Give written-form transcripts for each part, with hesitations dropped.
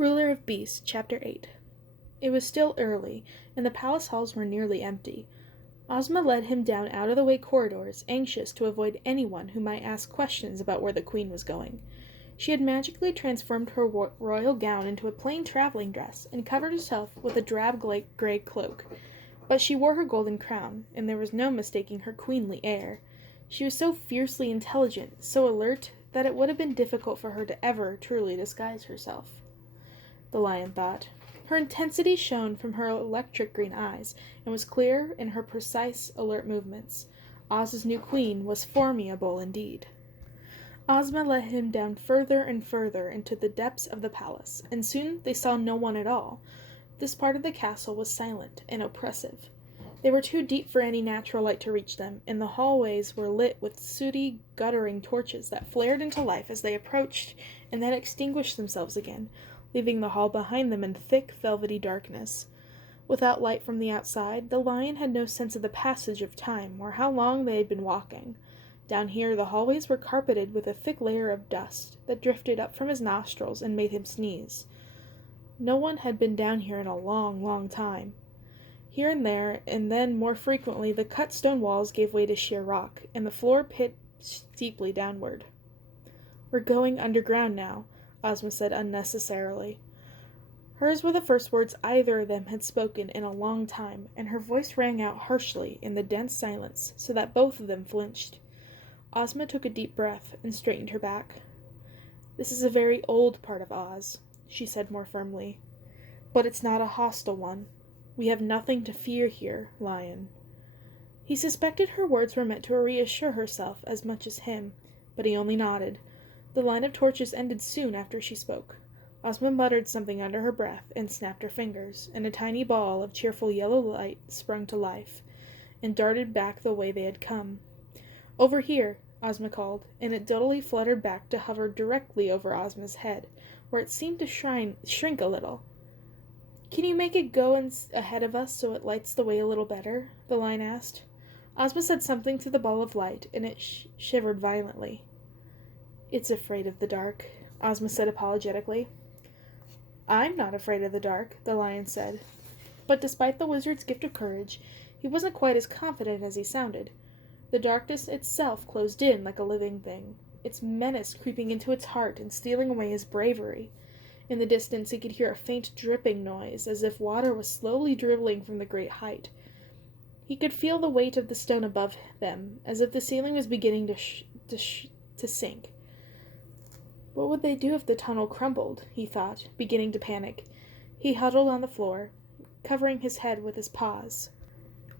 Ruler of Beasts, Chapter 8. It was still early, and the palace halls were nearly empty. Ozma led him down out-of-the-way corridors, anxious to avoid anyone who might ask questions about where the Queen was going. She had magically transformed her royal gown into a plain traveling dress, and covered herself with a drab gray cloak. But she wore her golden crown, and there was no mistaking her queenly air. She was so fiercely intelligent, so alert, that it would have been difficult for her to ever truly disguise herself. The lion thought. Her intensity shone from her electric green eyes, and was clear in her precise, alert movements. Oz's new queen was formidable indeed. Ozma led him down further and further into the depths of the palace, and soon they saw no one at all. This part of the castle was silent and oppressive. They were too deep for any natural light to reach them, and the hallways were lit with sooty, guttering torches that flared into life as they approached and then extinguished themselves again, leaving the hall behind them in thick, velvety darkness. Without light from the outside, the lion had no sense of the passage of time or how long they had been walking. Down here the hallways were carpeted with a thick layer of dust that drifted up from his nostrils and made him sneeze. No one had been down here in a long, long time. Here and there, and then more frequently, the cut stone walls gave way to sheer rock, and the floor pitched steeply downward. "We're going underground now," Ozma said unnecessarily. Hers were the first words either of them had spoken in a long time, and her voice rang out harshly in the dense silence, so that both of them flinched. Ozma took a deep breath and straightened her back. "This is a very old part of Oz," she said more firmly. "But it's not a hostile one. We have nothing to fear here, Lion." He suspected her words were meant to reassure herself as much as him, but he only nodded. The line of torches ended soon after she spoke. Ozma muttered something under her breath and snapped her fingers, and a tiny ball of cheerful yellow light sprung to life, and darted back the way they had come. "Over here," Ozma called, and it dullily fluttered back to hover directly over Ozma's head, where it seemed to shrink a little. "Can you make it go ahead of us so it lights the way a little better?" the lion asked. Ozma said something to the ball of light, and it shivered violently. "It's afraid of the dark," Ozma said apologetically. "I'm not afraid of the dark," the lion said. But despite the wizard's gift of courage, he wasn't quite as confident as he sounded. The darkness itself closed in like a living thing, its menace creeping into its heart and stealing away his bravery. In the distance he could hear a faint dripping noise, as if water was slowly dribbling from the great height. He could feel the weight of the stone above them, as if the ceiling was beginning to sink. What would they do if the tunnel crumbled? He thought, beginning to panic. He huddled on the floor, covering his head with his paws,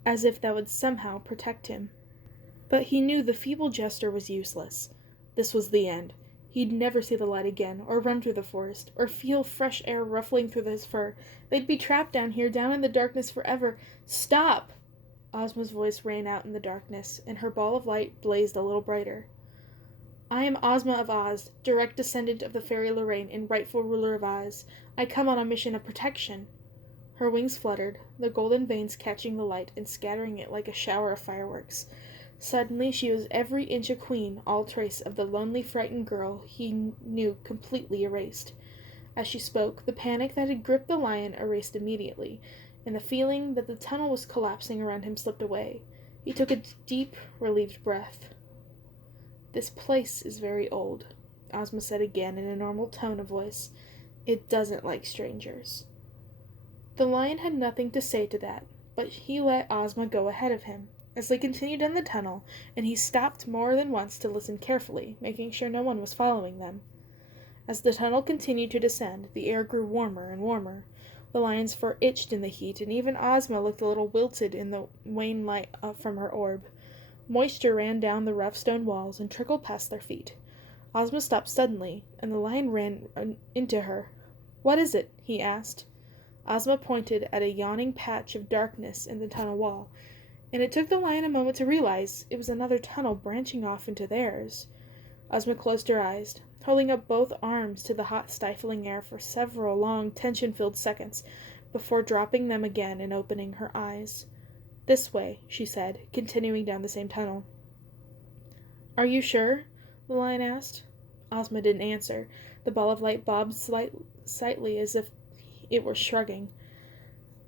as if that would somehow protect him. But he knew the feeble gesture was useless. This was the end. He'd never see the light again, or run through the forest, or feel fresh air ruffling through his fur. They'd be trapped down here, down in the darkness forever. "Stop!" Ozma's voice rang out in the darkness, and her ball of light blazed a little brighter. "I am Ozma of Oz, direct descendant of the fairy Lorraine and rightful ruler of Oz. I come on a mission of protection." Her wings fluttered, the golden veins catching the light and scattering it like a shower of fireworks. Suddenly she was every inch a queen, all trace of the lonely, frightened girl he knew completely erased. As she spoke, the panic that had gripped the lion erased immediately, and the feeling that the tunnel was collapsing around him slipped away. He took a deep, relieved breath. "This place is very old," Ozma said again in a normal tone of voice. "It doesn't like strangers." The lion had nothing to say to that, but he let Ozma go ahead of him, as they continued down the tunnel, and he stopped more than once to listen carefully, making sure no one was following them. As the tunnel continued to descend, the air grew warmer and warmer. The lion's fur itched in the heat, and even Ozma looked a little wilted in the wan light from her orb. Moisture ran down the rough stone walls and trickled past their feet. Ozma stopped suddenly, and the lion ran into her. "What is it?" he asked. Ozma pointed at a yawning patch of darkness in the tunnel wall, and it took the lion a moment to realize it was another tunnel branching off into theirs. Ozma closed her eyes, holding up both arms to the hot, stifling air for several long, tension-filled seconds, before dropping them again and opening her eyes. "This way," she said, continuing down the same tunnel. "Are you sure?" the lion asked. Ozma didn't answer, The ball of light bobbed slightly as if it were shrugging.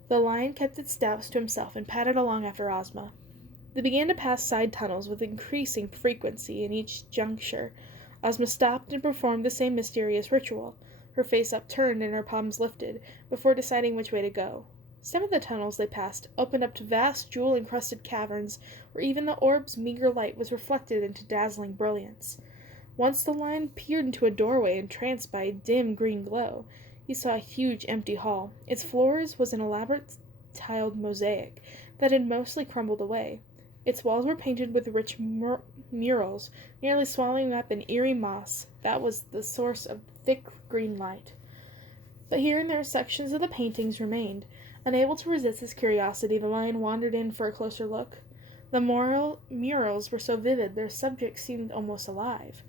The lion kept its doubts to himself and padded along after Ozma. They began to pass side tunnels with increasing frequency in each juncture. Ozma stopped and performed the same mysterious ritual, her face upturned and her palms lifted, before deciding which way to go. Some of the tunnels they passed opened up to vast jewel-encrusted caverns where even the orb's meager light was reflected into dazzling brilliance. Once the lion peered into a doorway entranced by a dim green glow. He saw a huge empty hall. Its floors was an elaborate tiled mosaic that had mostly crumbled away. Its walls were painted with rich murals, nearly swallowing up an eerie moss that was the source of thick green light. But here and there sections of the paintings remained. Unable to resist his curiosity, the lion wandered in for a closer look. The murals were so vivid their subjects seemed almost alive.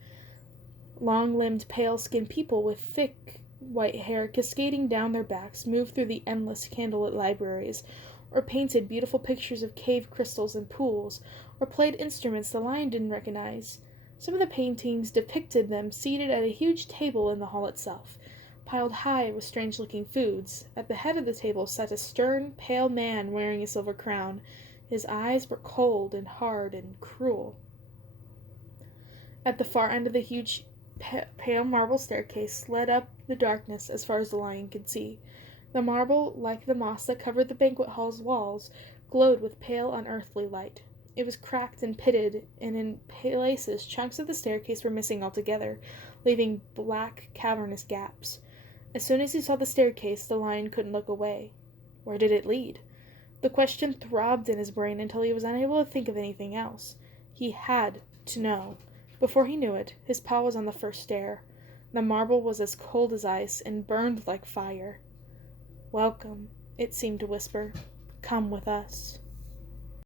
Long-limbed, pale-skinned people with thick white hair cascading down their backs moved through the endless candlelit libraries, or painted beautiful pictures of cave crystals and pools, or played instruments the lion didn't recognize. Some of the paintings depicted them seated at a huge table in the hall itself, piled high with strange-looking foods. At the head of the table sat a stern, pale man wearing a silver crown. His eyes were cold and hard and cruel. At the far end of the huge pale marble staircase led up the darkness as far as the lion could see. The marble, like the moss that covered the banquet hall's walls, glowed with pale, unearthly light. It was cracked and pitted, and in places chunks of the staircase were missing altogether, leaving black, cavernous gaps. As soon as he saw the staircase, the lion couldn't look away. Where did it lead? The question throbbed in his brain until he was unable to think of anything else. He had to know. Before he knew it, his paw was on the first stair. The marble was as cold as ice and burned like fire. "Welcome," it seemed to whisper. "Come with us."